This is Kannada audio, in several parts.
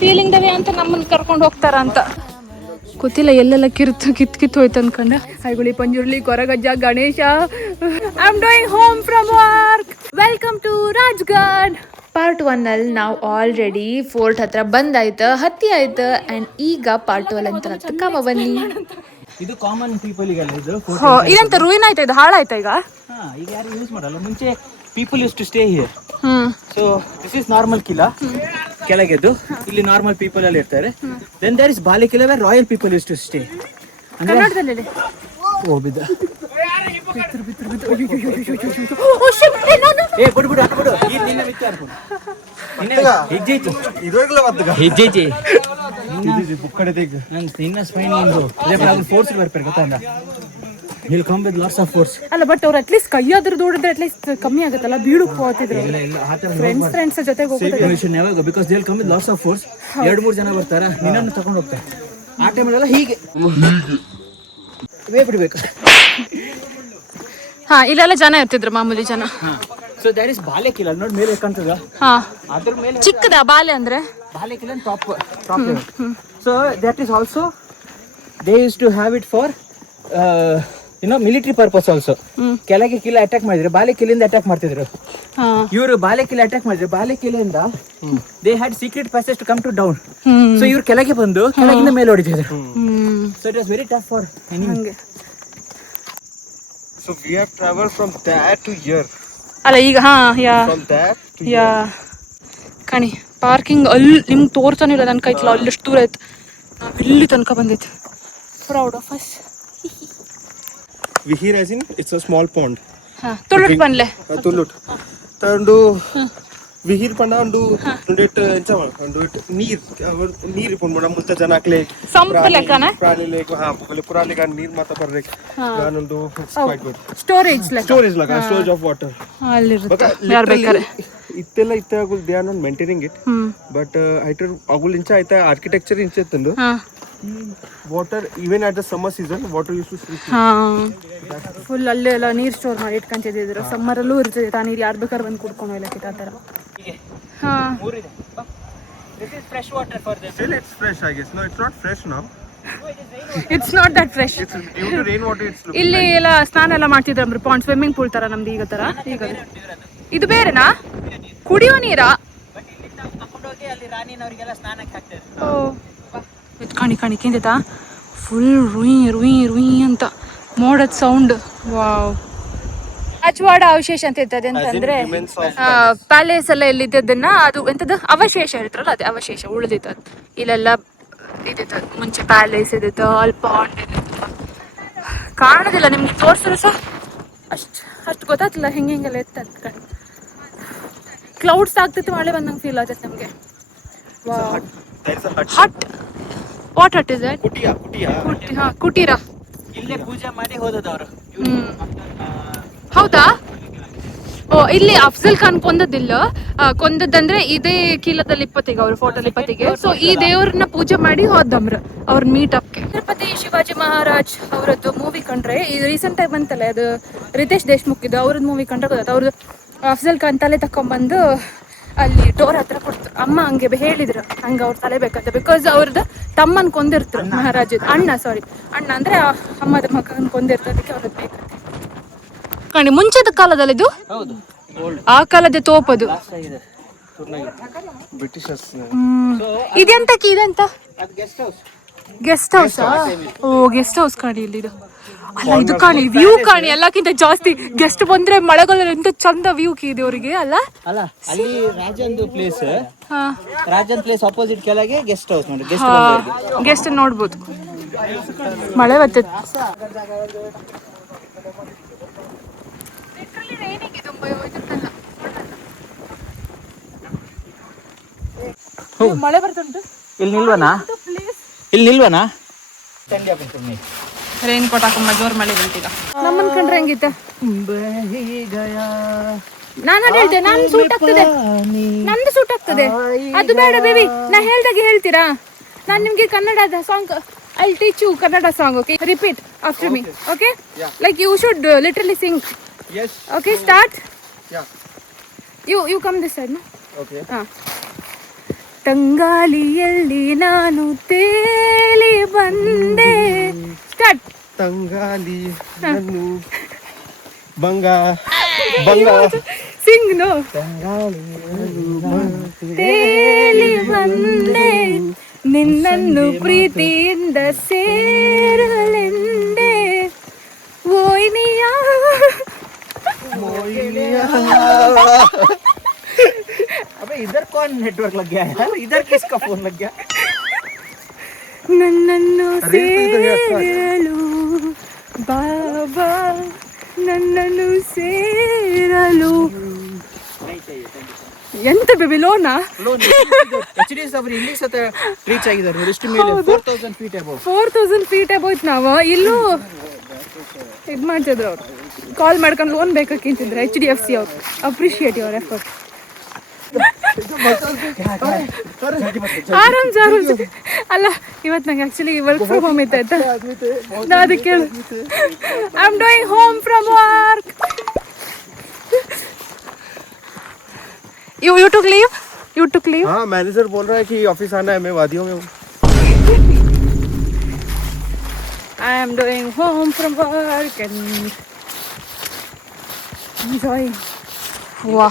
ಫೀಲಿಂಗ್ ದವೇ ಅಂತ ನಮ್ಮನ್ನ ಕರ್ಕೊಂಡು ಹೋಗ್ತಾರ ಅಂತ ಗೊತ್ತಿಲ್ಲ. ಎಲ್ಲೆಲ್ಲ ಕಿತ್ತು ಹೋಯ್ತು ಅನ್ಕೊಂಡೆ. ಐಗುಳಿ Panjurli Koragajja Ganesha. I am doing home from work. Welcome to Rajgad. Part 1 ಅಲ್ಲಿ ನಾವು ಆಲ್ರೆಡಿ ಫೋರ್ಟ್ ಹತ್ರ ಬಂದಾಯ್ತು, ಹತ್ತಿ ಆಯ್ತು. ಅಂಡ್ ಈಗ ಪಾರ್ಟ್ 2 ಅಂತ ಕಾಮ ಬನ್ನಿ. ಇದು ಕಾಮನ್ ಪೀಪಲ್ಗೆಲ್ಲ ಇದು ಇದಂತ ರೂಯಿನ್ ಆಯ್ತಾ, ಇದು ಹಾಳಾಯ್ತಾ ಈಗ? ಈಗ ಯಾರು ಯೂಸ್ ಮಾಡಲ್ಲ. ಮುಂಚೆ people use to stay here. So this is normal ಕಿಲಾ. ಕೆಳಗೆದ್ದು ಇಲ್ಲಿ ನಾರ್ಮಲ್ ಪೀಪಲ್ ಅಲ್ಲಿ ಇರ್ತಾರೆ. ದೆನ್ ದೇರ್ ಇಸ್ ಬಾಲೆ ಕಿಲಾ where royal people use to stay. ಕನ್ನಡದಲ್ಲಿ ಓ ಬಿದ್ದ ಅಲ್ಲ, ಬಟ್ ಅವ್ರು ಅಟ್ಲೀಸ್ಟ್ ಕೈಯಾದ್ರೂ ದೂಡಿದ್ರೆ ಅಟ್ಲೀಸ್ಟ್ ಕಮ್ಮಿ ಆಗುತ್ತಲ್ಲ, ಬೀಳಕ್ ಹೋಗ್ತಿದ್ರು. ಫ್ರೆಂಡ್ಸ್ ಜೊತೆಗೆ ಹೋಗ್ತಾರೆ. Because they will come with lots of force. 2-3 ಜನ ಬರ್ತಾರ, ನಿನ್ನನ್ನು ತಗೊಂಡು ಹೋಗ್ತಾರೆ. ಆ ಟೈಮಲ್ಲೆಲ್ಲ ಹೀಗೆ ಬಿಡ್ಬೇಕು. ಹಾ, ಇಲ್ಲೆಲ್ಲ ಜನ ಇರ್ತಿದ್ರು, ಮಾಮೂಲಿ ಜನ. ಸೊ ದಟ್ ಇಸ್ ಬಾಲೆ ಕಿಲಾ. ನೋಡಿ ಮೇಲೆ ಕಾಣ್ತದ, ಅದ್ರ ಮೇಲೆ ಚಿಕ್ಕದ ಬಾಲೆ ಅಂದ್ರೆ ಬಾಲೆ ಕಿಲಾ top. So that is also they use to have it for military purpose also. ಕೆಳಗೆ ಕಿಲಾ ಅಟ್ಯಾಕ್ ಮಾಡಿದ್ರೆ ಬಾಲೆ ಕಿಲಿಂದ ಅಟ್ಯಾಕ್ ಮಾಡ್ತಿದ್ರು. ಇವರು ಬಾಲೆ ಕಿಲಾ ಅಟ್ಯಾಕ್ ಮಾಡಿದ್ರೆ ಬಾಲೆ ಕಿಲೆಯಿಂದ they had secret passage to come to down. So ಇವ್ರು ಕೆಳಗೆ ಬಂದು ಕೆಳಗಿಂದ ಮೇಲೆ ಹೊಡಿತಿದ್ರು. So it was very tough for enemy. So we have traveled from there to here. ಅಲ್ಲ ಈಗ From there to ಯಾ ಕಣಿ ಪಾರ್ಕಿಂಗ್ ಅಲ್ಲಿ ನಿಮ್ಗೆ ತೋರ್ತಾನಿಲ್ಲ ನನ್ನ ಕೈತಲ್ಲ, ಅಲ್ಲಿಷ್ಟು ದೂರ ಆಯ್ತು. ನಾವು ಇಲ್ಲಿ ತನಕ ಬಂದೈತೆ. Proud of us. Vihir as in it's a small pond. ತುಳುಟ್ ಬಂದ್ಲೆ Tulut. Tandu Vihir panda andu it encha andu it ನೀರ್ ಇಪೊಂಡು ನಮ್ಮ ಮುತ್ತ ಜನಕ್ಲೆ ಸಂಪಲೆಕನ ಪ್ರಾಣಿಲೆ ಪುಗಲೆ ಪುರಾಲೆ ಗಾನ ನೀರ್ ಮಾತ ಬರ್ರೆಕ್ ನಾನೊಂದು quite good storage like storage of water ಅಲ್ಲಿ ಇರುತ್ತೆ. ಯಾರು ಬೇಕಾರೆ ಇತ್ತೆಲ್ಲ ಇತ್ತಾಗುಲ್ they are not maintaining it, but ಐಟರ್ ಅಗುಲ್ ಇಂಚ ಐತ ಆರ್ಕಿಟೆಕ್ಚರ್ ಇಂಚ ಇತ್ತಂದು water even at the summer season water used to sleep. Full ಅಲ್ಲೆಲ್ಲ ನೀರು ಸ್ಟೋರ್ ಮಾಡಿ ಇಟ್ಕೊಂತಿದ್ರು. ಸಮ್ಮರಲ್ಲೂ ಇರ್ತದೆ ಆ ನೀರು, ಯಾರು ಬೇಕಾದ್ರೆ ಬಂದು ಕುಡ್ಕೊಂಡು ಹೋಗ್ಲಕ್ಕೆ ಆ ಥರ. This is fresh water for them. Still it's fresh, I guess. No, it's not fresh now. It's not that fresh. It's due to rain water. It's looking ಇಲ್ಲಿ ಎಲ್ಲ ಸ್ನಾನ ಎಲ್ಲ ಮಾಡ್ತಿದ್ರು ಪಾಂಡ್, ಸ್ವಿಮ್ಮಿಂಗ್ ಪೂಲ್ ತರ ನಮ್ದು ಈಗ ತರ. ಈಗ ಇದು ಬೇರೆನಾ? ಕುಡಿಯೋ ನೀರಾ? ಅಲ್ಲಿ ರಾಣಿನವರಿಗೆಲ್ಲ ಸ್ನಾನಕ್ಕೆ ಹಾಕ್ತಾರೆ. ಕಣಿ ಕೇಂದಿತಾ ಫುಲ್ ರುಯಿ ಅಂತ ಮೋಡದ ಸೌಂಡ್. ವಾವ್. ರಾಜವಾಡ ಅವಶೇಷ ಅಂತ ಇರ್ತದೆ ಅಂತಂದ್ರೆ ಪ್ಯಾಲೇಸ್ ಎಲ್ಲ ಎಲ್ಲಿದ್ದದನ್ನ ಅದು ಎಂತದ್ದು ಅವಶೇಷ ಇರ್ತಾರಲ್ಲ, ಅದೇ ಅವಶೇಷ ಉಳಿದಿತ್ತು. ಇಲ್ಲೆಲ್ಲ ಇದಿತ್ತು ಮುಂಚೆ ಪ್ಯಾಲೇಸ್ ಇದಿತ್ತು, ಅಲ್ಲಿ ಪಾಂಡ್ ಇದಿತ್ತು. ಕಾಣೋದಿಲ್ಲ ನಿಮ್ಗೆ, ತೋರಿಸಿದ್ರು ಸಹ ಅಷ್ಟು ಗೊತ್ತಾಗ್ತಿಲ್ಲ ಹೆಂಗೆಲ್ಲ ಎತ್ತ ಕಣ್. ಕ್ಲೌಡ್ಸ್ ಆಗ್ತೈತೆ, ಮಳೆ ಬಂದಂಗೆ ಫೀಲ್ ಆಗ್ತೈತೆ ನಮಗೆ. Hut. What hut is it? ಕುಟೀರ. ಇಲ್ಲೇ ಪೂಜೆ ಮಾಡಿ ಹೋದದವರು. ಹೌದಾ? ಓ, ಇಲ್ಲಿ ಅಫ್ಜಲ್ ಖಾನ್ ಕೊಂದದ್ದಂದ್ರೆ ಇದೇ ಕಿಲದಲ್ಲಿ 20 ಅವ್ರ ಫೋಟೋಲ್ಲಿ 20. ಸೊ ಈ ದೇವ್ರನ್ನ ಪೂಜೆ ಮಾಡಿ ಹೋದಮ್ರ ಅವ್ರ ಮೀಟ್ ಅಪ್ಗೆ. ಛತ್ರಪತಿ ಶಿವಾಜಿ ಮಹಾರಾಜ್ ಅವರದ್ದು ಮೂವಿ ಕಂಡ್ರೆ, ಇದು ರೀಸೆಂಟ್ ಆಗಿ ಬಂತಲ್ಲ, ಅದು ರಿತೇಶ್ ದೇಶ್ಮುಖ್ ಇದು, ಅವ್ರದ್ದು ಮೂವಿ ಕಂಡ್ರೆ ಗೊತ್ತಾಯ್ತು. ಅವ್ರದ್ದು ಅಫ್ಜಲ್ ಖಾನ್ ತಲೆ ತಕೊಂಡ್ಬಂದು ಅಲ್ಲಿ ಡೋರ್ ಹತ್ರ ಕೊಡ್ತಾರೆ. ಅಮ್ಮ ಹಂಗೆ ಹೇಳಿದ್ರು ಹಂಗೆ ಅವ್ರ ತಲೆ ಬೇಕಂತ. ಬಿಕಾಸ್ ಅವ್ರದ್ದು ತಮ್ಮನ್ ಕೊಂದಿರ್ತಾರೆ ಮಹಾರಾಜ, ಅಣ್ಣ ಅಂದ್ರೆ ಅಮ್ಮದ ಮಗನ್ ಕೊಂದಿರ್ತಾರೆ, ಅದಕ್ಕೆ ಅವ್ರದ್ದು ಬೇಕಂತ. ಕಣಿ ಮುಂಚೆದ ಕಾಲದಲ್ಲಿ ಇದು ಆ ಕಾಲದ ತೋಪದು. ಇದೆಂತ ಗೆಸ್ಟ್ ಹೌಸ್. ಓ, ಗೆಸ್ಟ್ ಹೌಸ್ ಕಾಣಿ ಇಲ್ಲಿ ಇದು. ಅಲ್ಲ, ಇದು ಕಾಣಿ ವ್ಯೂ ಕಾಣಿ ಎಲ್ಲಕ್ಕಿಂತ ಜಾಸ್ತಿ. ಗೆಸ್ಟ್ ಬಂದ್ರೆ ಮಳೆಗಾಲ ಎಂತ ಚಂದ ವ್ಯೂ ಇದೆ ಅವರಿಗೆ ಅಲ್ಲ. ಅಲ್ಲಿ ರಾಜಂದು ಪ್ಲೇಸ್ ಆಪೋಸಿಟ್ ಕೆಳಗೆ ಗೆಸ್ಟ್ ಹೌಸ್ ನೋಡಿ. ಗೆಸ್ಟ್ ನೋಡ್ಬೋದು. ಮಳೆ ಬರ್ತದೆ. ಮಳೆ ಬರ್ತುಂಟು. ಇಲ್ಲಿ ನಿಲ್ವನಾ? ರೈನ್ ಕೋಟ್ ಹಾಕೊಂಬ, ಜೋರ್ ಮಳೆ ಬಂತೀಗ. ನಮ್ಮನ್ ಕಂಡ್ರೆ ಹೆಂಗಿತ್ತ? ನಾನು ಹೇಳ್ತೇನೆ, ನಂದು ಸೂಟ್ ಆಗ್ತದೆ. ಅದು ಬೇಡ ಬೇಬಿ, ನಾ ಹೇಳ್ದಾಗೆ ಹೇಳ್ತೀರಾ? ನಾನು ನಿಮ್ಗೆ ಕನ್ನಡದ song I'll teach you Kannada song, okay? Repeat after me, okay? Yeah. Like you should literally sing. Yes. Okay, start. Yeah. You come this side, no? Okay. ತಂಗಾಳಿಯಲ್ಲಿ ನಾನು ತೇಲಿ ಬಂದೆ. Start. ತಂಗಾಲಿ ನನ್ನು ಬಂಗ Sing, no? ತೇಲಿ ಬಂದೆ ನಿನ್ನನ್ನು ಪ್ರೀತಿಯಿಂದ ಸೇರಲೆಂದೆ ಓಯ್ನಿಯ. अबे इधर कौन नेटवर्क लग गया है? इधर किसका फोन लग गया? ನನ್ನನ್ನು ಸೇರಲು ಬಾಬಾ ನನ್ನನ್ನು ಸೇರಲು. ಎಂತ ಬೇಬಿ ಲೋನಾ? HDS ಅವರು ಇಲ್ಲಿ ಸತ ರೀಚ್ ಆಗಿದ್ದಾರೆ ನೋಡಿ, ಎಷ್ಟು ಮೇಲೆ 4000 ಫೀಟ್ ಅಬೌವ್. 4000 ಫೀಟ್ ಅಬೋಯ್ತು ನಾವು ಇಲ್ಲೂ ಇದು ಮಾಡ್ತಿದ್ರು ಅವ್ರು. ಕಾಲ್ ಮಾಡ್ಕೊಂಡು ಲೋನ್ ಬೇಕಾಗಿಂತಿದ್ರು HDFC ಅವರು. Appreciate your effort. ಆರಾಮ್ಸ ಅಲ್ಲ, ಇವತ್ತು ನಂಗೆ ಆಕ್ಚುಲಿ ವರ್ಕ್ ಫ್ರಮ್ ಹೋಮ್ ಇತ್ತು ಆಯ್ತಾ, ನಾ ಅದಕ್ಕೆ ಕೇಳು. I am doing home from work. You took leave? You took leave? हाँ, मैनेजर बोल रहा है कि ऑफिस आना है, मैं वादियों में हूँ. I am doing home from work and enjoying. ವಾ,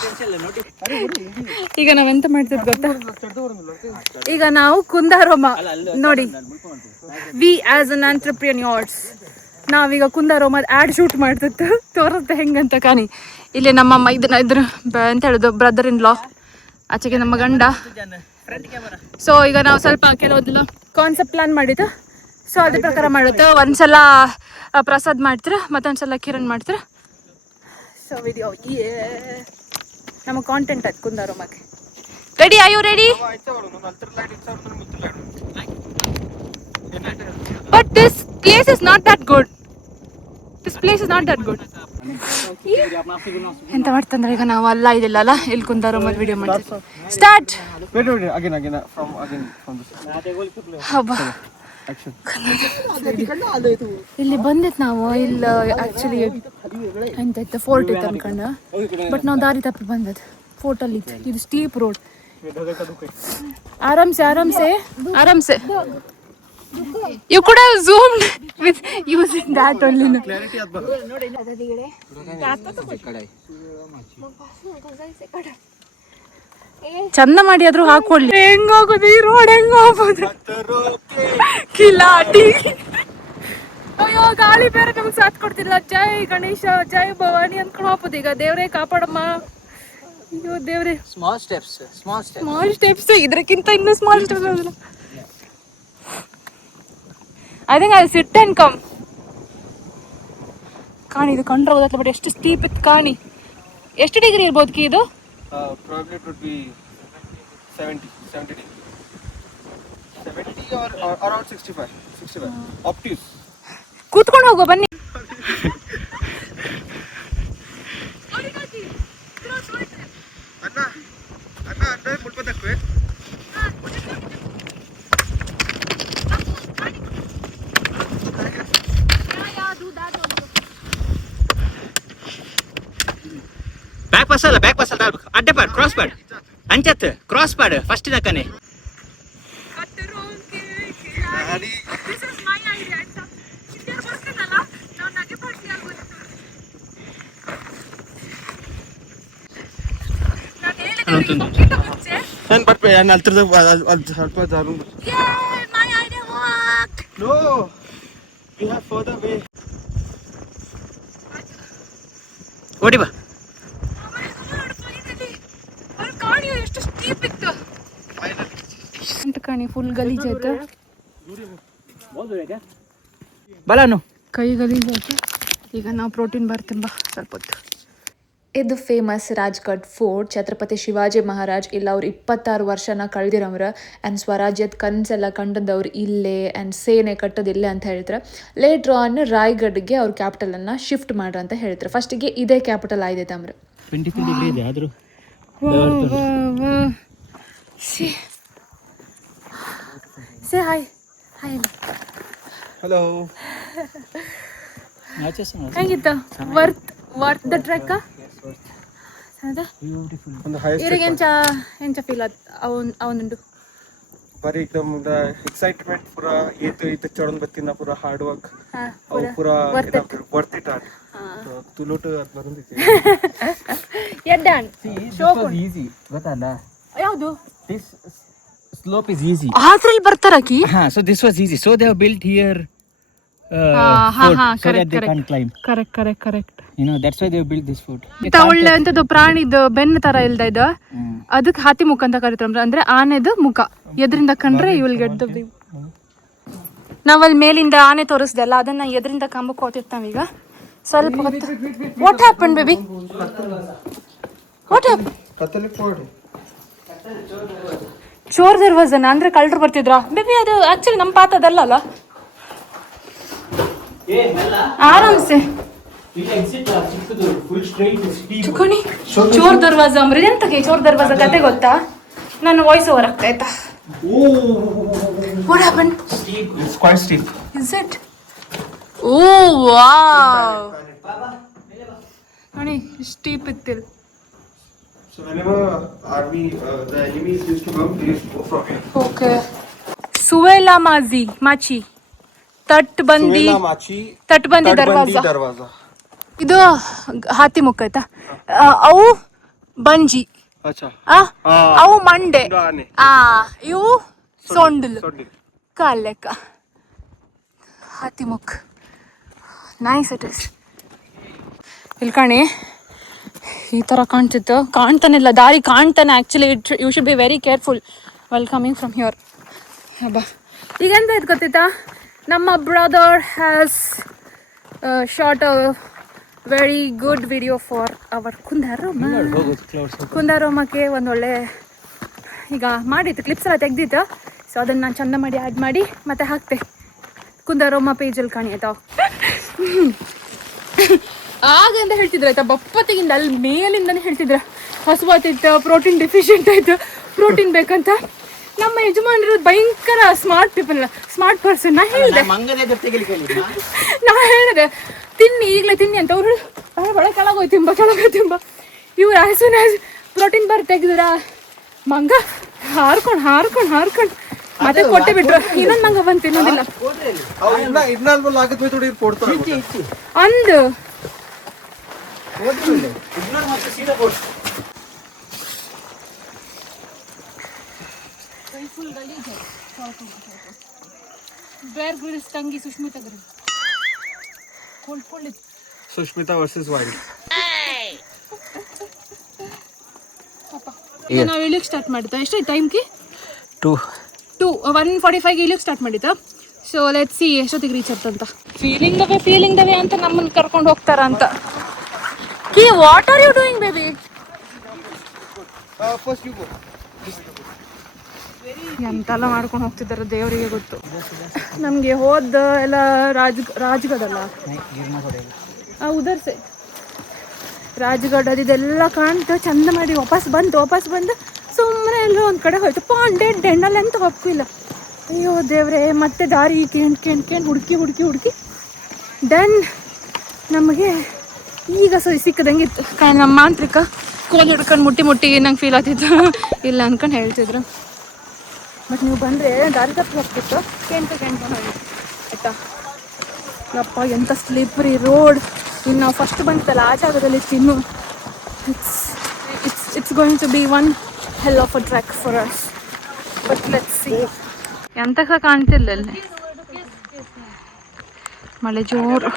ಈಗ ನಾವೆಂತ ಮಾಡ್ತಿದ್ ಗೊತ್ತಾ? ಈಗ ನಾವು ಕುಂದಾರೋಮ ನೋಡಿ, ವಿ ಆಸ್ ಅನ್ ಆಂಟ್ರಪ್ರಿನಿಯರ್ಸ್ ನಾವೀಗ ಕುಂದಾರೋಮ ಆ್ಯಡ್ ಶೂಟ್ ಮಾಡ್ತಿತ್ತು. ತೋರುತ್ತೆ ಹೆಂಗಂತ ಕಾಣಿ. ಇಲ್ಲಿ ನಮ್ಮ ಇದನ್ನ ಇದ್ರ ಎಂತ ಹೇಳೋದು, ಬ್ರದರ್ ಇನ್ ಲಾ, ಆಚೆಗೆ ನಮ್ಮ ಗಂಡ. ಸೊ ಈಗ ನಾವು ಸ್ವಲ್ಪ ಕೆಲವೊಂದೆಲ್ಲ ಕಾನ್ಸೆಪ್ಟ್ ಪ್ಲಾನ್ ಮಾಡಿದ್ದು. ಸೊ ಅದೇ ಪ್ರಕಾರ ಮಾಡುತ್ತೆ. ಒಂದ್ಸಲ ಪ್ರಸಾದ್ ಮಾಡ್ತೀರ, ಮತ್ತೊಂದ್ಸಲ ಕಿರಣ್ ಮಾಡ್ತೀರ. ಸೊ ವಿಡಿಯೋ ನಮ್ಮ ಕಾಂಟೆಂಟ್ ಅದು ಕುಂದಾರೋಮಗೆ. Ready? Are you ready? But this place is not that good. This place is not that good. ಎಂತ ಮಾಡ್ತಂದ್ರೆ ಈಗ ನಾವು ಅಲ್ಲ ಇದಿಲ್ಲ ಅಲ್ಲ, ಇಲ್ಲಿ ಕುಂದಾರೋಮದ ವಿಡಿಯೋ ಮಾಡ್ತೀವಿ. Start. Wait, again, from this. ಹಬ್ಬ ಇಲ್ಲಿ ಬಂದಿತ್ತು ನಾವು. ಇಲ್ಲಿ ಆಕ್ಚುಲಿ ಎಂತ ಇತ್ತು, ಫೋರ್ಟ್ ಇತ್ತು ಅನ್ಕೊಂಡು, ಬಟ್ ನಾವು ದಾರಿ ತಪ್ಪಿ ಬಂದದ್ದು. ಫೋರ್ಟಲ್ಲಿ ಇತ್ತು, ಇದು ಸ್ಟೀಪ್ ರೋಡ್. ಆರಾಮ್ಸೆ ಆರಾಮ್ಸೆ ಆರಾಮ್ಸೆ. You could have zoomed with using that only. ಚಂದ ಮಾಡಿ ಆದ್ರೂ ಹಾಕೊಳ್ಳಿ. ಹೆಂಗೋಗೋದು ಈ ರೋಡ್, ಹೆಂಗ ಹೋಗೋದು ಕಿಲಾಟಿ. ಅಯ್ಯೋ, ಗಾಳಿ ಬೇರೆ ನಮಗೆ ಸಾಥ್ ಕೊಡ್ತಿಲ್ಲ. ಜೈ ಗಣೇಶ, ಜೈ ಭವಾನಿ ಅಂದ್ಕೊಂಡು ಹೋಗ್ಬೋದು. ಈಗ ದೇವ್ರೇ ಕಾಪಾಡಮ್ಮ. ಅಯ್ಯೋ ದೇವ್ರೆ. Small steps. ಸ್ಮಾಲ್ ಸ್ಟೆಪ್ಸ್, ಇದಕ್ಕಿಂತ ಇನ್ನೂ ಸ್ಮಾಲ್ ಸ್ಟೆಪ್ಸ್ ಅದಲ್ಲ. I think I sit and come. ಕಾಣಿ, ಇದು ಕಂಡ್ರೆ ಹೋದತ್ಲ, ಬಟ್ ಎಷ್ಟು ಸ್ಟೀಪ್ ಇತ್ತು ಕಾಣಿ. ಎಷ್ಟು ಡಿಗ್ರಿ ಇರ್ಬೋದು ಕಿ ಇದು? Probably it would be 70 or around 65. Obtuse. ಕೂತ್ಕೊಂಡು ಹೋಗೋ ಬನ್ನಿ. ಅಣ್ಣ ಮುಟ್ಬೋದಕ್ಕೆ ಬ್ಯಾಕ್ ಪಾಸ್ ಅಲ್ಲ, ಅಡ್ಡ ಪಾಡ್, ಕ್ರಾಸ್ ಪಾಡ್, ಅಂಚತ್ ಕ್ರಾಸ್ ಪಾಡ್ ಫಸ್ಟ್ ನಕ್ಕನೆ. ನಾನು ಬರ್ಬೇಕು. ನಾನು ಅಲ್ಲಿ ಸ್ವಲ್ಪ ಜಾರು. No, we have further way. ಓಡಿ ಬಾ. ಎಷ್ಟು ಸ್ಟೀಪ್ ಇತ್ತು ಅಂತ ಕಾಣಿ. ಫುಲ್ ಗಲೀಜಾಯ್ತು, ಬಲಾನು ಕೈ ಗಲೀಜಾಯ್ತು. ಈಗ ನಾವು ಪ್ರೋಟೀನ್ ಬಾರ್ ತಿಂಬ ಸ್ವಲ್ಪ ಹೊತ್ತು. ಇದು ಫೇಮಸ್ ರಾಜ್ಘಾಟ್ ಫೋರ್ಟ್. ಛತ್ರಪತಿ ಶಿವಾಜಿ ಮಹಾರಾಜ್ ಇಲ್ಲ ಅವ್ರು 26 ವರ್ಷನ ಕಳೆದಿರವ್ರ. ಆ್ಯಂಡ್ ಸ್ವರಾಜ್ಯದ ಕನಸೆಲ್ಲ ಕಂಡದವ್ರು ಇಲ್ಲೇ, ಆ್ಯಂಡ್ ಸೇನೆ ಕಟ್ಟೋದಿಲ್ಲೇ ಅಂತ ಹೇಳ್ತಾರೆ. ಲೇಟ್ರ್ ಆನ್ ರಾಯ್ಗಢ್ಗೆ ಅವ್ರ ಕ್ಯಾಪಿಟಲನ್ನು ಶಿಫ್ಟ್ ಮಾಡ್ರ ಅಂತ ಹೇಳ್ತಾರೆ. ಫಸ್ಟಿಗೆ ಇದೇ ಕ್ಯಾಪಿಟಲ್ ಆಯ್ತೈತೆ ಅಂದ್ರೆ 23 ಡಿಗ್ರಿ ಇದೆ ಆದರೂ. Say hi hi. Hello. ಹೆಂಗಿತ್ತು ವರ್ತ್ ದ ಟ್ರೆಕ್ ಹೌದಾ On the highest ಇರಿಗೆ checkpoint. ಎಂಚ ಫೀಲ್ ಆತ್ ಅವನುಂಡು बरी एकदम एक्साइटमेंट पूरा ये तो चढ़न बत्तीना पूरा हार्ड वर्क ಹಾಂ और पूरा वर्थ इट आट तू लोट बरंदिते ಎಡ್ಡಾಣ್ ಈಸಿ ಗೊತ್ತಲ್ಲ ಯಾವುದು ದಿಸ್ ಸ್ಲೋಪ್ ಇಸ್ ಈಸಿ ಅದ್ರಲ್ಲಿ ಬರ್ತಾರಕಿ so this was easy, so they have built here so that they can't climb, correct you know, that's why they have built this fort. ಒಳ್ಳೆ ಅಂತದ್ದು ಪ್ರಾಣಿದು ಬೆನ್ನು ತರ ಇಲ್ದ ಇದ ಅದಕ್ಕೆ ಹಾತಿ ಮುಖ ಅಂತ ಕರಿತಾರ ಅಂದ್ರೆ ಆನೆದು ಮುಖ ಎದ್ರಿಂದ ಕಂಡ್ರೆ you will get the view. ನಾವಲ್ಲಿ ಮೇಲಿಂದ ಆನೆ ತೋರಿಸ್ದಲ್ಲ ಅದನ್ನ ಎದ್ರಿಂದ ಕಂಬಕ್ಕೆ ಹೋಗ್ತಿರ್ತಾವ ಈಗ ಸ್ವಲ್ಪ ಹೊತ್ತು. What happen baby, what happen? Catholic fort ಚೋರ್ ದರ್ವಾಜನ ಅಂದ್ರೆ ಕಳ್ಳರು ಬರ್ತಿದ್ರ ಬೇಬಿ? ಅದು ಆಕ್ಚುಲಿ ನಮ್ಮ ಪಾತ ಅದಲ್ಲ ಅಲ್ಲ. ಆರಾಮ್ಸೆ ಚುಕಣಿ ಚೋರ್ ದರ್ವಾಜ ಅಂದ್ರೆ ಎಂತಕ್ಕೆ ಚೋರ್ ದರ್ವಾಜ ಕತೆ ಗೊತ್ತಾ? ನನ್ನ ವಾಯ್ಸ್ ಓವರ್ ಆಗ್ತಾ ಆಯ್ತಾ? What happened? it's quite steep. Is it? Oh wow! Honey, steep ittil. So whenever army the enemies used to come, they used to go from here. Okay. Suela machi. ತಟ್ಬಂದಿ ದರ್ವಾಜ. ಇದು ಹಾತಿ ಮುಖ ಆಯ್ತಾ? ಅವು ಬಂಜಿ, ಅವು ಮಂಡೆ, ಇವು ಸೊಂಡಲು ಕಾಲೆಕ್ಕ. ಹಾತಿ ಮುಖ ನೈಸ್ ಇಟ್ ಇಸ್. ಇಲ್ಲಿ ಕಾಣಿ ಈ ಥರ ಕಾಣ್ತಿತ್ತು, ಕಾಣ್ತಾನಿಲ್ಲ ದಾರಿ ಕಾಣ್ತಾನೆ. Actually you should be very careful well coming from here. ಹಬ್ಬ ಈಗ ಎಂತ ಇದು ಗೊತ್ತಿತ್ತಾ? ನಮ್ಮ brother has shot a very good video for our ಕುಂದಾರೋಮಕ್ಕೆ ಒಂದೊಳ್ಳೆ ಈಗ ಮಾಡಿತ್ತು, ಕ್ಲಿಪ್ಸ್ ಎಲ್ಲ ತೆಗ್ದಿತ್ತು. ಸೊ ಅದನ್ನು ನಾನು ಚಂದ ಮಾಡಿ ಆ್ಯಡ್ ಮಾಡಿ ಮತ್ತೆ ಹಾಕ್ತೆ ಕುಂದಾರೋಮ ಪೇಜಲ್ಲಿ ಕಾಣಿ ಆಯ್ತಾ. ಆಗ ಅಂತ ಹೇಳ್ತಿದ್ರು ಆಯ್ತಾ, ಬಪ್ಪತ್ತಿಗಿಂದ ಅಲ್ಲಿ ಮೇಲಿಂದನೇ ಹೇಳ್ತಿದ್ರು ಹಸುವಾತಿತ್ತು, ಪ್ರೋಟೀನ್ ಡೆಫಿಷಿಯೆಂಟ್ ಆಯಿತು, ಪ್ರೋಟೀನ್ ಬೇಕಂತ. ನಮ್ಮ ಯಜಮಾನರು ಭಯಂಕರ ಸ್ಮಾರ್ಟ್ ಪರ್ಸನ್. ನಾ ಹೇಳಿದೆ ತಿನ್ನಿ ಈಗಲೇ ತಿನ್ನಿ ಅಂತ. ಅವ್ರು ಬಡ ಕೆಳಗೋಯ್ ತಿಂಬ. ಇವ್ರು ಹಸುನ ಪ್ರೋಟೀನ್ ಬಾರ್ ತೆಗೆದ್ರ ಮಂಗ ಹಾರ್ಕೊಂಡು ಮತ್ತೆ ಕೊಟ್ಟೆ ಬಿಟ್ರು. ಇನ್ನೊಂದು ಮಂಗ ಬಂತು, ಇನ್ನೊಂದಿಲ್ಲ ಅಂದು ಬೇರ್ ಗ್ರಿಲ್ಸ್ ತಂಗಿ Sushmita grill Sushmita versus Wild. ಈಗ ನಾವು ಇಳಿಯಕ್ಕೆ ಸ್ಟಾರ್ಟ್ ಮಾಡಿದ್ದ. ಎಷ್ಟಾಯ್ತು ಟೈಮ್ಗೆ? 1:45 ಇಳಿಯಕ್ಕೆ ಸ್ಟಾರ್ಟ್ ಮಾಡಿದ್ದ. ಸೊ ಲೆಟ್ಸ್ ಸಿ ಎಷ್ಟೊತ್ತಿಗೆ ರೀಚ್ ಆಗ್ತಂತ. ಫೀಲಿಂಗ್ ದವೇ ಅಂತ ನಮ್ಮನ್ನು ಕರ್ಕೊಂಡು ಹೋಗ್ತಾರ ಅಂತ. ಕಿ what are you doing baby? First you go. ಎಂತೆಲ್ಲ ಮಾಡ್ಕೊಂಡು ಹೋಗ್ತಿದ್ದಾರೆ ದೇವರಿಗೆ ಗೊತ್ತು. ನಮಗೆ ಹೋದ ಎಲ್ಲ ರಾಜ್ಗಢಲ್ಲ, ಉದರ್ಸೆ ರಾಜ್ಗಢ ಇದೆಲ್ಲ ಕಾಣ್ತು ಚಂದ ಮಾಡಿ ವಾಪಸ್ ಬಂದು ಸುಮ್ಮನೆ ಎಲ್ಲೋ ಒಂದು ಕಡೆ ಹೋಯ್ತು. ಪಾಂಡೆ ಡೆಣ್ಣಲ್ಲಿ ಅಂತ ಹೋಗ್ತಿಲ್ಲ. ಅಯ್ಯೋ ದೇವ್ರೆ, ಮತ್ತೆ ದಾರಿ ಕೇಂಡ್ ಹುಡುಕಿ ದೆನ್ ನಮಗೆ ಈಗ ಸಿಕ್ಕದಂಗೆ ಇತ್ತು. ನಮ್ಮ ಮಾಂತ್ರಿಕ ಕೋಲ್ ಹಿಡ್ಕೊಂಡು ಮುಟ್ಟಿ ನಂಗೆ ಫೀಲ್ ಆಗ್ತಿತ್ತು ಇಲ್ಲ ಅನ್ಕೊಂಡು ಹೇಳ್ತಿದ್ರು. ಬಟ್ ನೀವು ಬಂದರೆ ದಾರಿ ತಪ್ಪು ಹೋಗ್ತಿತ್ತು, ಕೇಳ್ಕೊಂಡು ಹೋಗಿ ಆಯಿತಾ. ಯಪ್ಪ ಎಂಥ ಸ್ಲಿಪ್ರಿ ರೋಡ್. ಇನ್ನು ನಾವು ಫಸ್ಟ್ ಬಂತಲ್ಲ ಆ ಜಾಗದಲ್ಲಿ ಇನ್ನು it's going to be one hell of a track for us. But let's see. ಎಂತಕ ಕಾಣ್ತಿಲ್ಲ ಅಲ್ಲಿ. ಮಳೆ ಜೋರು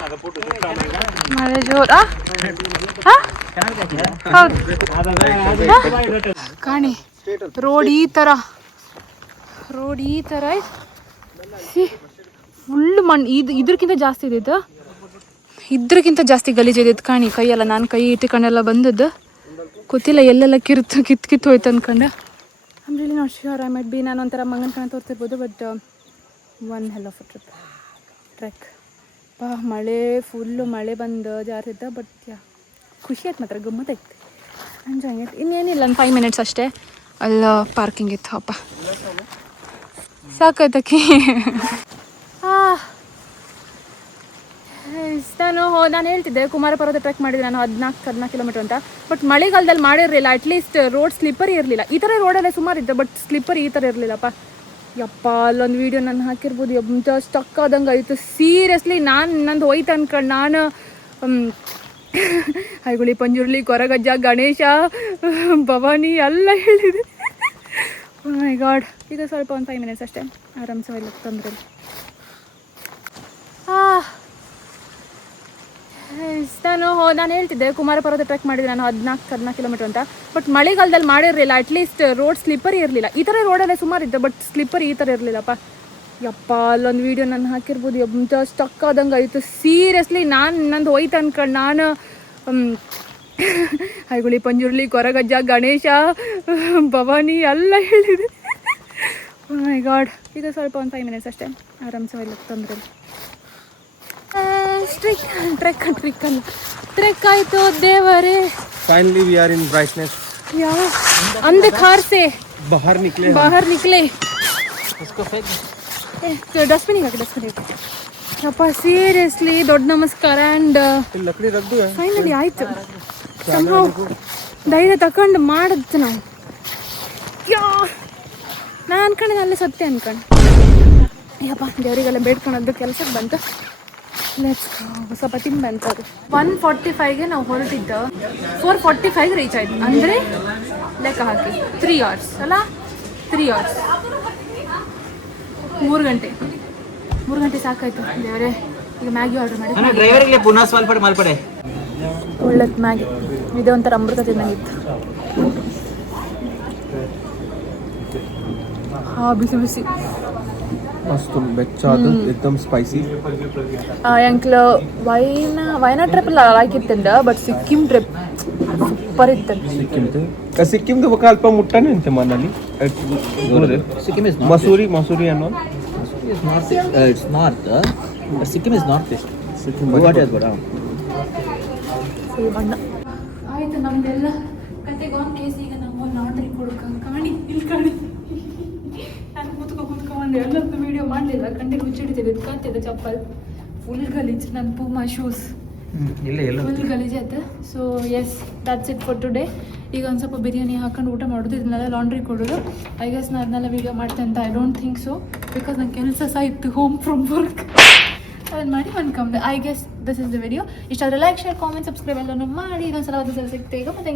ಹೌದು. ಕಾಣಿ ರೋಡ್ ಈ ಥರ ಫುಲ್ ಮಣ್ಣು. ಇದ್ರಕ್ಕಿಂತ ಜಾಸ್ತಿ ಇದ್ದಿದ್ದು, ಇದ್ರಕ್ಕಿಂತ ಜಾಸ್ತಿ ಗಲೀಜಿದ್ದು ಕಾಣಿ. ಕೈಯೆಲ್ಲ ನಾನು ಕೈ ಇಟ್ಕೊಂಡೆಲ್ಲ ಬಂದದ್ದು ಗೊತ್ತಿಲ್ಲ ಎಲ್ಲೆಲ್ಲ ಕಿತ್ತು ಹೋಯ್ತು ಅಂದ್ಕೊಂಡೆ. I'm really not sure. I might be ನಾನು ಒಂಥರ ಮಂಗನ ಕಣ ತೋರ್ತಿರ್ಬೋದು. But one hell of a trek. ಮಳೆ ಬಂದು ಜಾರಿದ್ದ. ಬಟ್ ಖುಷಿ ಆಯ್ತು, ಮಾತ್ರ ಗಮ್ಮತ್ತೈತೆ, ಎಂಜಾಯ್ ಆಯ್ತು. ಇನ್ನೇನಿಲ್ಲ, ಒಂದು 5 ಮಿನಿಟ್ಸ್ ಅಷ್ಟೇ. ಅಲ್ಲ ಪಾರ್ಕಿಂಗ್ ಇತ್ತು. ಅಪ್ಪ ಸಾಕಾಯ್ತಕ್ಕಿ. ನಾನು ಹೇಳ್ತಿದ್ದೆ ಕುಮಾರ ಪರ್ವತ ಟ್ರೆಕ್ ಮಾಡಿದ್ರೆ ನಾನು 14 ಕಿಲೋಮೀಟರ್ ಅಂತ. ಬಟ್ ಮಳೆಗಾಲದಲ್ಲಿ ಮಾಡಿರಲಿಲ್ಲ, ಅಟ್ಲೀಸ್ಟ್ ರೋಡ್ ಸ್ಲಿಪ್ಪರಿ ಇರಲಿಲ್ಲ. ಈ ಥರ ರೋಡಲ್ಲೇ ಸುಮಾರು ಇತ್ತು, ಬಟ್ ಸ್ಲಿಪ್ಪರಿ ಈ ಥರ ಇರಲಿಲ್ಲಪ್ಪ. ಯಪ್ಪ, ಅಲ್ಲೊಂದು ವೀಡಿಯೋ ನಾನು ಹಾಕಿರ್ಬೋದು, ಎಂತ ಸ್ಟಕ್ ಆದಂಗೆ ಆಯಿತು ಸೀರಿಯಸ್ಲಿ. ನಂದು ಹೋಯ್ತು ಅನ್ಕೊಂಡು ನಾನು ಹೈಗುಳಿ, ಪಂಜುರ್ಲಿ, ಕೊರಗಜ್ಜ, ಗಣೇಶ, ಭವಾನಿ ಎಲ್ಲ ಹೇಳಿದೆ. ಮೈ ಗಾಡ್. ಈಗ ಸ್ವಲ್ಪ ಒಂದು 5 ಮಿನಿಟ್ಸ್ ಅಷ್ಟೇ, ಆರಾಮ್ಸೆ ಇಲ್ಲ ತೊಂದರೆ. ನಾನು ಹೇಳ್ತಿದ್ದೆ ಕುಮಾರ ಪರ್ವತ ಟ್ರೆಕ್ ಮಾಡಿದ್ರೆ ನಾನು 14 ಕಿಲೋಮೀಟರ್ ಅಂತ. ಬಟ್ ಮಳೆಗಾಲದಲ್ಲಿ ಮಾಡಿರಲಿಲ್ಲ, ಅಟ್ಲೀಸ್ಟ್ ರೋಡ್ ಸ್ಲಿಪ್ಪರಿ ಇರಲಿಲ್ಲ. ಈ ಥರ ರೋಡಲ್ಲೇ ಸುಮಾರು ಇತ್ತು, ಬಟ್ ಸ್ಲಿಪ್ಪರಿ ಈ ಥರ ಇರಲಿಲ್ಲಪ್ಪ. ಯಪ್ಪ, ಅಲ್ಲೊಂದು ವೀಡಿಯೋ ನಾನು ಹಾಕಿರ್ಬೋದು, ಎಂತ ಸ್ಟಕ್ ಆದಂಗೆ ಆಯಿತು ಸೀರಿಯಸ್ಲಿ. ನಂದು ಹೋಯ್ತು ಅನ್ಕೊಂಡು ನಾನು ಹೈಗುಳಿ, ಪಂಜುರ್ಲಿ, ಕೊರಗಜ್ಜ, ಗಣೇಶ, ಭವಾನಿ ಎಲ್ಲ ಹೇಳಿದೆ. ಮೈ ಗಾಡ್. ಈಗ ಸ್ವಲ್ಪ ಒಂದು 5 ಮಿನಿಟ್ಸ್ ಅಷ್ಟೇ, ಆರಾಮ್ಸೆ ಇಲ್ಲ ತೊಂದರೆ. ट्रेक आयतो देवरे. Finally we are in brightness. यार अंधकार से बाहर निकले. इसको फेंक. डस्टबिन ಯಪ್ಪ ಸೀರಿಯಸ್ಲಿ ದೊಡ್ಡ ನಮಸ್ಕಾರ. ಆ್ಯಂಡ್ लकड़ी रख दो. ಫೈನಲಿ ಆಯಿತು. ಧೈರ್ಯ ತಗೊಂಡು ಮಾಡಿದ್ದು ನಾವು. ನಾನು ಅನ್ಕೊಂಡೆ ಅಲ್ಲೇ ಸತ್ಯ ಅನ್ಕೊಂಡು. ಯಪ್ಪ, ದೇವರಿಗೆಲ್ಲ ಬೇಡ್ಕೊಳೋದು ಕೆಲಸಕ್ಕೆ ಬಂತು. ಸ್ವಲ್ಪ ತಿಂದು ಬಂತದು. 1:45ಗೆ ನಾವು ಹೊರಟಿದ್ದು, 4:45 ರೀಚ್ ಆಯ್ತು. ಅಂದರೆ ಲೆಕ್ಕ ಹಾಕಿ 3 hours ಅಲ್ಲ, 3 hours, 3 ಗಂಟೆ ಸಾಕಾಯ್ತು. ದೇವರೇ, ಈಗ ಮ್ಯಾಗಿ ಆರ್ಡರ್ ಮಾಡಿ. ಡ್ರೈವರ್ಗೆ ಪುನಃ ಸ್ವಲ್ಪ ಮಾಲ್ಪಡೆ. ಒಳ್ಳೆದು ಮ್ಯಾಗಿ, ಇದೇ ಒಂಥರ ಅಮೃತ ತಿನ್ನಂಗಿತ್ತು. ಬಿಸಿ ಬಿಸಿ मस्त ಬೆಚ್ಚಾದ एकदम ಸ್ಪೈಸಿ. ಎಂಕ್ಲು ವೈನಾ ಟ್ರಿಪ್ ಲಾಯ್ಕಿತ್ತಂಡ, ಬಟ್ ಸಿಕ್ಕಿಂ ಟ್ರಿಪ್ ಸೂಪರ್ ಇತ್ತು. ಸಿಕ್ಕಿಂದು ಬಕ ಅಲ್ಪ ಮುಟ್ಟನೆ ಅಂತೆ ಮನಲ್ಲಿ. Sikkim is ಮಸೂರಿ ಅನ್ನೋ. It's north, but Sikkim is northeast. What has go down? ಆಯ್ತು, ನಮ್ದೆಲ್ಲ ಕತೆಗೆ ಆನ್ ಕೇಸ್. ಈಗ ನಾವು ಲಾಂಡ್ರಿ ಕೊಡ್ಕೊಂಡು ಕಾಣಿ ಇಲ್ಲಿ ಕಾಣಿ. ನಾನು ಕೂತ್ಕೊಂಡೆ ಎಲ್ಲೊಂದು ವೀಡಿಯೋ ಮಾಡಲಿಲ್ಲ, ಗಂಟೆಗೆ ಮುಚ್ಚಿಡ್ತೇವೆ. ಕಾಣ್ತಿದ್ದೆ ಚಪ್ಪಲ್ ಫುಲ್ ಗಲೀಜ್, ನನ್ನ ಪೂಮಾ ಶೂಸ್ ಫುಲ್ ಗಲೀಜ್ ಆಯ್ತು. So yes, that's it for today. ಈಗ ಒಂದು ಸ್ವಲ್ಪ ಬಿರಿಯಾನಿ ಹಾಕೊಂಡು ಊಟ ಮಾಡೋದು, ಇದನ್ನೆಲ್ಲ ಲಾಂಡ್ರಿ ಕೊಡೋದು. ಐ ಗೆಸ್ ನಾನು ಅದನ್ನೆಲ್ಲ ವೀಡಿಯೋ ಮಾಡ್ತೆ ಅಂತ I don't think so, because ನನ್ನ ಕೆಲಸ ಸಹ ಇತ್ತು ಹೋಮ್ ಫ್ರಮ್ ವರ್ಕ್. ಅದನ್ನು ಮಾಡಿ ಅನ್ಕೊಂಡೆ. I guess this is the video. ಇಷ್ಟಾದರೆ ಲೈಕ್, ಶೇರ್, ಕಾಮೆಂಟ್, ಸಬ್ಸ್ಕ್ರೈಬ್ ಎಲ್ಲನೂ ಮಾಡಿ. ಇನ್ನೊಂದ್ಸಲ ಸಿಗ್ತೇವೆ. ಈಗ ಮತ್ತೆ